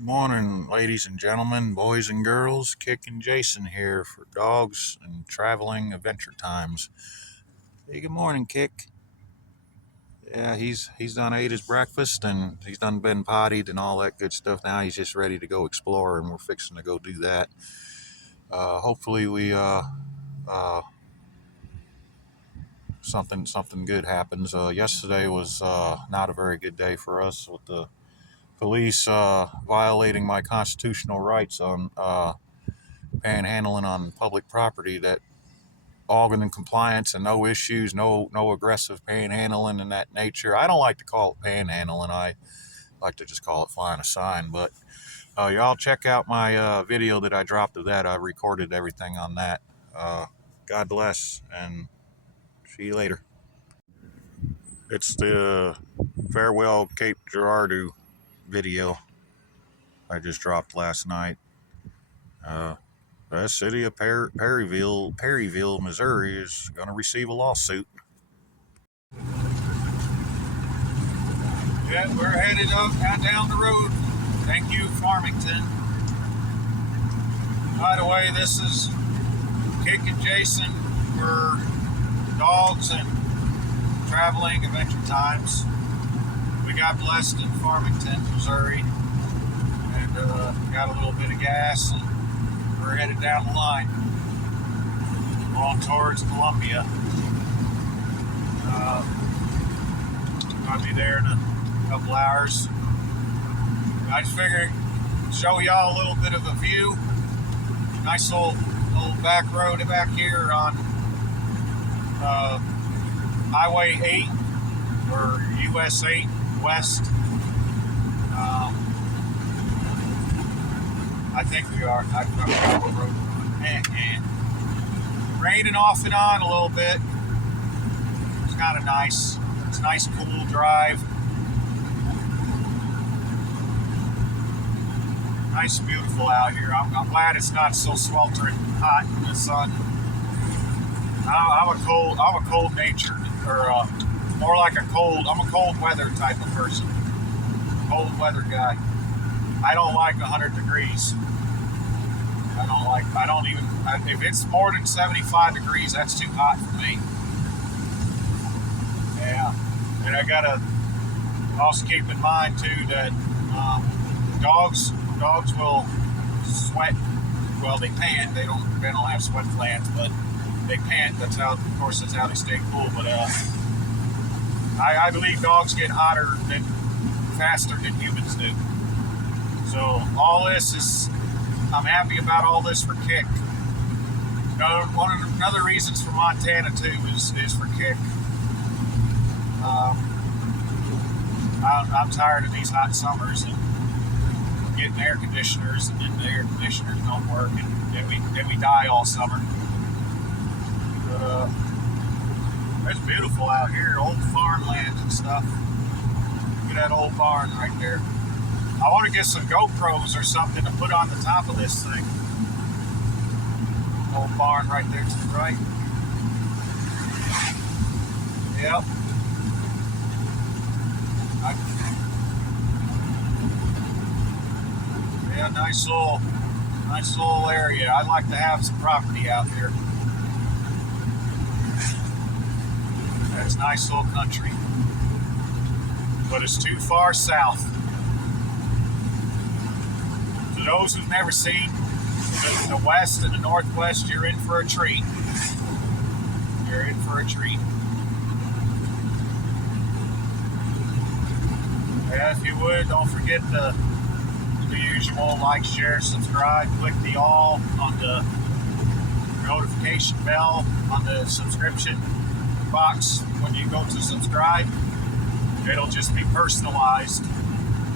Morning, ladies and gentlemen, boys and girls. Kick and Jason here for Dogs and Traveling Adventure Times. Hey, good morning, Kick. Yeah, he's done ate his breakfast and he's done been pottied and all that good stuff. Now he's just ready to go explore, and we're fixing to go do that. Hopefully, we something good happens. Yesterday was not a very good day for us with the police violating my constitutional rights on panhandling on public property. That all in compliance and no issues, no aggressive panhandling and that nature. I don't like to call it panhandling. I like to just call it flying a sign. But y'all check out my video that I dropped of that. I recorded everything on that. God bless and see you later. It's the Farewell Cape Girardeau video I just dropped last night. The city of Perryville, Missouri is going to receive a lawsuit. Yeah, we're headed up and down the road. Thank you, Farmington. By the way, this is Kick and Jason for Dogs and Traveling Adventure Times. We got blessed in Farmington, Missouri, and got a little bit of gas, and we're headed down the line on towards Columbia. I'll be there in a couple hours. I just figured show y'all a little bit of a view. Nice little back road back here on Highway 8 or US 8 West. I think we are. I don't know what road we're on. Raining off and on a little bit. It's kind of nice. It's a nice, cool drive. Nice, beautiful out here. I'm glad it's not so sweltering hot in the sun. I'm a cold natured, or more like I'm a cold weather type of person. Cold weather guy. I don't like 100 degrees. If it's more than 75 degrees, that's too hot for me. Yeah. And I gotta also keep in mind too that dogs will sweat. Well, they pant. They don't have sweat glands, but they pant. That's how they stay cool. But I believe dogs get hotter faster than humans do. So all this is, I'm happy about all this for Kick. Another reasons for Montana too is for Kick. I'm tired of these hot summers and getting air conditioners, and then the air conditioners don't work, and then we die all summer. But it's beautiful out here, old farmland and stuff. Look at that old barn right there. I want to get some GoPros or something to put on the top of this thing. Old barn right there to the right. Yep. Yeah, nice little area. I'd like to have some property out here. That's nice little country. But it's too far south. For those who've never seen the West and the Northwest, you're in for a treat. You're in for a treat. Yeah, if you would, don't forget the usual like, share, subscribe, click the all on the notification bell on the subscription box. When you go to subscribe, it'll just be personalized.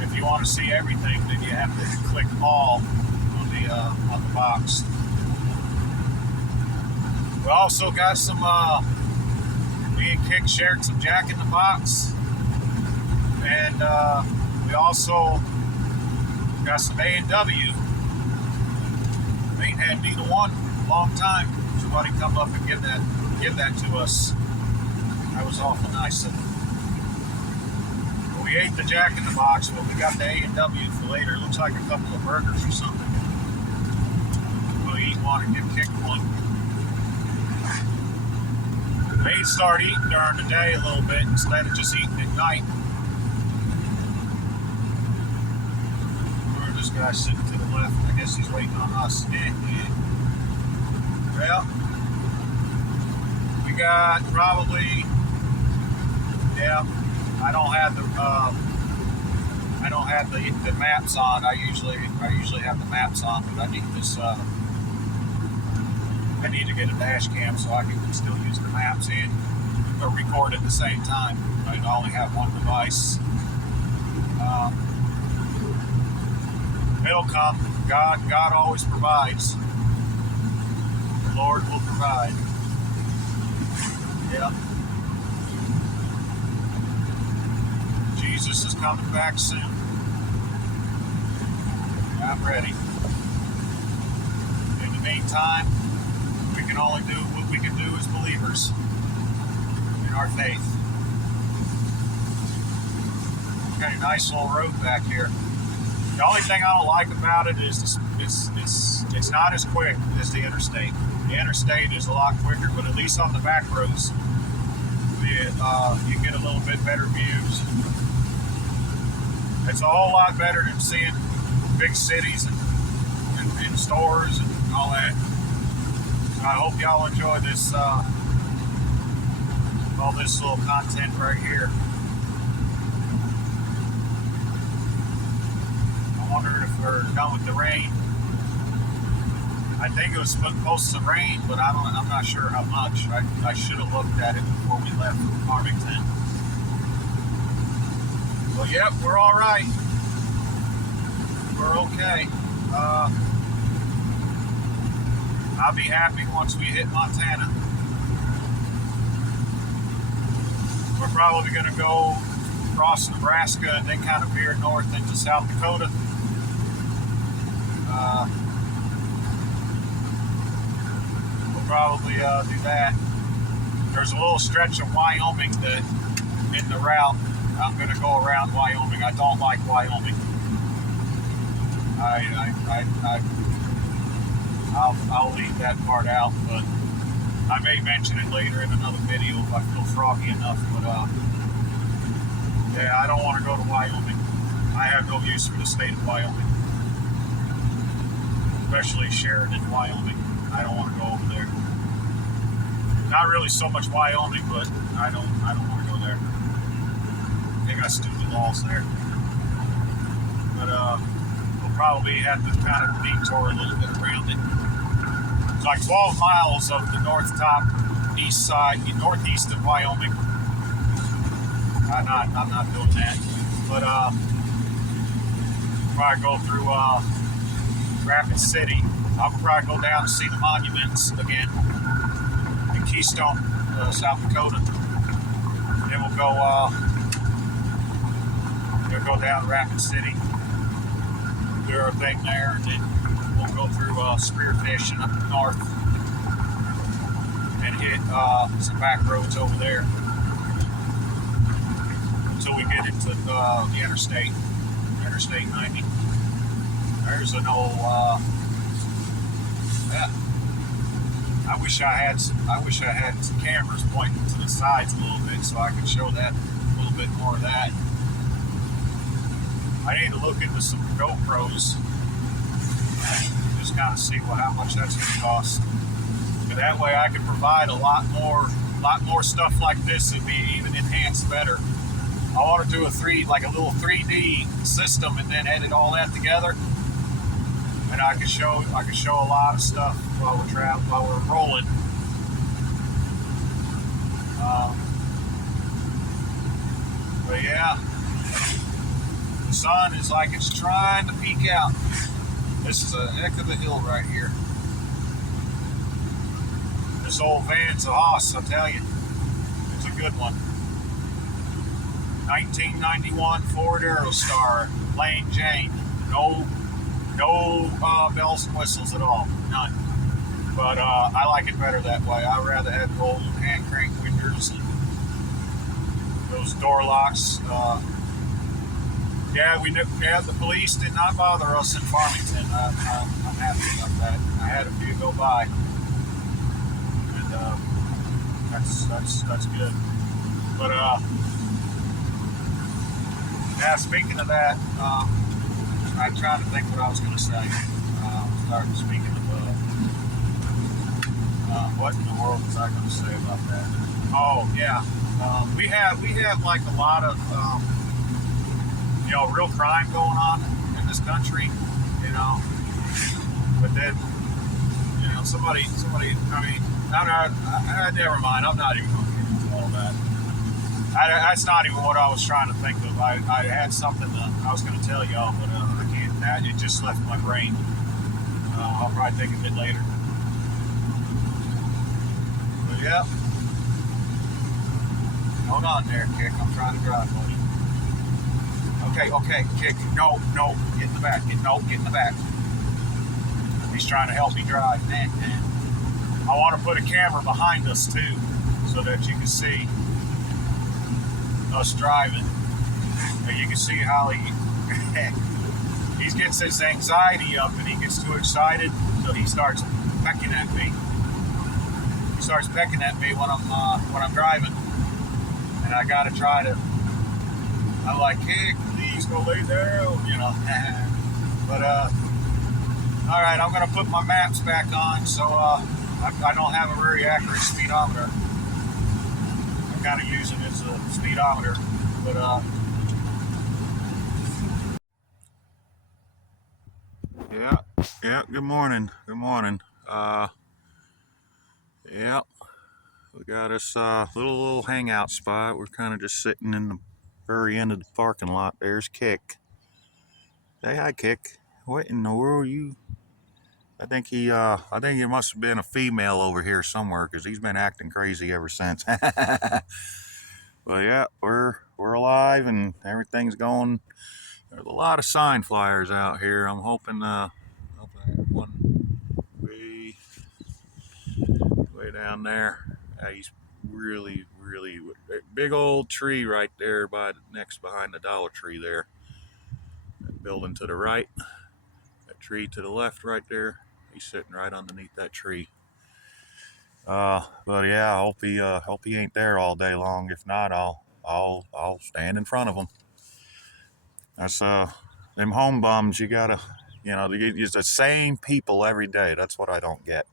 If you want to see everything, then you have to click all on the box. We also got some me and Kick shared some Jack in the Box, and we also got some A&W. We ain't had neither one in a long time. Somebody come up and give that to us. That was awful nice of them. We We ate the Jack in the Box, but we got the A&W for later. It looks like a couple of burgers or something. We'll eat one and get kicked one. I need to start eating during the day a little bit instead of just eating at night. Where's this guy sitting to the left? I guess he's waiting on us. Well, we got probably, yeah, I don't have the maps on. I usually have the maps on, but I need this. I need to get a dash cam so I can still use the maps and record at the same time. I only have one device. It'll come. God always provides. The Lord will provide. Yeah. Jesus is coming back soon. I'm ready. In the meantime, we can only do what we can do as believers in our faith. Okay, nice little road back here. The only thing I don't like about it is it's not as quick as the interstate. The interstate is a lot quicker, but at least on the back roads, you get a little bit better views. It's a whole lot better than seeing big cities and stores and all that. So I hope y'all enjoy this, all this little content right here. I'm wondering if we're done with the rain. I think it was supposed to rain, but I'm not sure how much. I should have looked at it before we left Farmington. Well, yep, we're all right. We're okay. I'll be happy once we hit Montana. We're probably going to go across Nebraska and then kind of veer north into South Dakota. We'll probably do that. There's a little stretch of Wyoming that in the route. I'm going to go around Wyoming. I don't like Wyoming. I'll leave that part out, but I may mention it later in another video if I feel froggy enough. But yeah, I don't want to go to Wyoming. I have no use for the state of Wyoming, especially Sheridan, Wyoming. I don't want to go over there. Not really so much Wyoming, but I don't want to go there. They got stupid laws there. But we'll probably have to kind of detour a little bit around it. It's like 12 miles of the northeast of Wyoming. I'm not doing that. But probably go through Rapid City. I'll probably go down and see the monuments again in Keystone, South Dakota. Then we'll go down Rapid City, do our thing there, and then we'll go through Spearfish and up north and hit some back roads over there until we get into the Interstate 90. There's an old, yeah. I wish I had some cameras pointing to the sides a little bit so I could show that a little bit more of that. I need to look into some GoPros, just kind of see how much that's going to cost. But that way I can provide a lot more stuff like this and be even enhanced better. I want to do a little 3D system and then edit all that together, and I can show a lot of stuff while we're rolling. But yeah. The sun is like it's trying to peek out. This is a heck of a hill right here. This old van's a hoss, I'll tell you. It's a good one. 1991 Ford Aerostar, plain Jane. No bells and whistles at all. None. But I like it better that way. I'd rather have the old hand crank windows and those door locks. Yeah, yeah, the police did not bother us in Farmington. I'm happy about that. I had a few go by, and that's good. But yeah. Speaking of that, I'm trying to think what I was going to say. Starting speaking of what in the world was I going to say about that? Oh yeah, we have like a lot of real crime going on in this country, you know. But then somebody. I mean, never mind. I'm not even going to get into all that. That's not even what I was trying to think of. I had something that I was going to tell y'all, but I can't. It just left my brain. I'll probably think of it later. But yeah. Hold on there, Kick. I'm trying to drive, buddy. Okay, Kick. No, get in the back. Get in the back. He's trying to help me drive. Man. I want to put a camera behind us too, so that you can see us driving. And you can see how he gets his anxiety up, and he gets too excited, so he starts pecking at me. He starts pecking at me when I'm driving, and I gotta try to. I'm like, hey, please go lay down, But all right, I'm gonna put my maps back on, so I don't have a very accurate speedometer. I'm kind of using it as a speedometer, but yeah. Good morning. Yeah, we got us little hangout spot. We're kind of just sitting in the very end of the parking lot. There's Kick. Say hi, Kick. What in the world you? I think it must have been a female over here somewhere, because he's been acting crazy ever since. But yeah, we're alive and everything's going. There's a lot of sign flyers out here. I'm hoping I have one way down there. He's really big old tree right there behind the Dollar Tree there. That building to the right, that tree to the left right there. He's sitting right underneath that tree. But yeah, I hope he ain't there all day long. If not, I'll stand in front of him. That's them home bums. You gotta, it's the same people every day. That's what I don't get.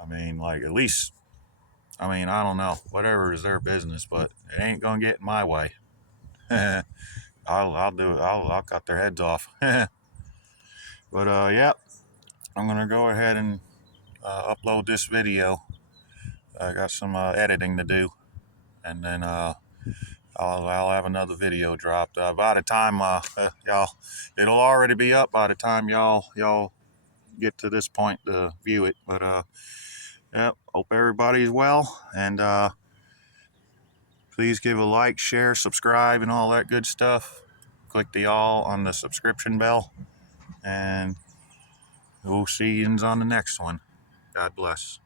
I mean, like, at least, I don't know, whatever is their business, but it ain't gonna get in my way. I'll do it. I'll cut their heads off. But yeah, I'm gonna go ahead and upload this video. I got some editing to do, and then I'll have another video dropped. By the time y'all, it'll already be up by the time y'all get to this point to view it. But yeah, hope everybody's well, and please give a like, share, subscribe, and all that good stuff. Click the all on the subscription bell, and we'll see you on the next one. God bless.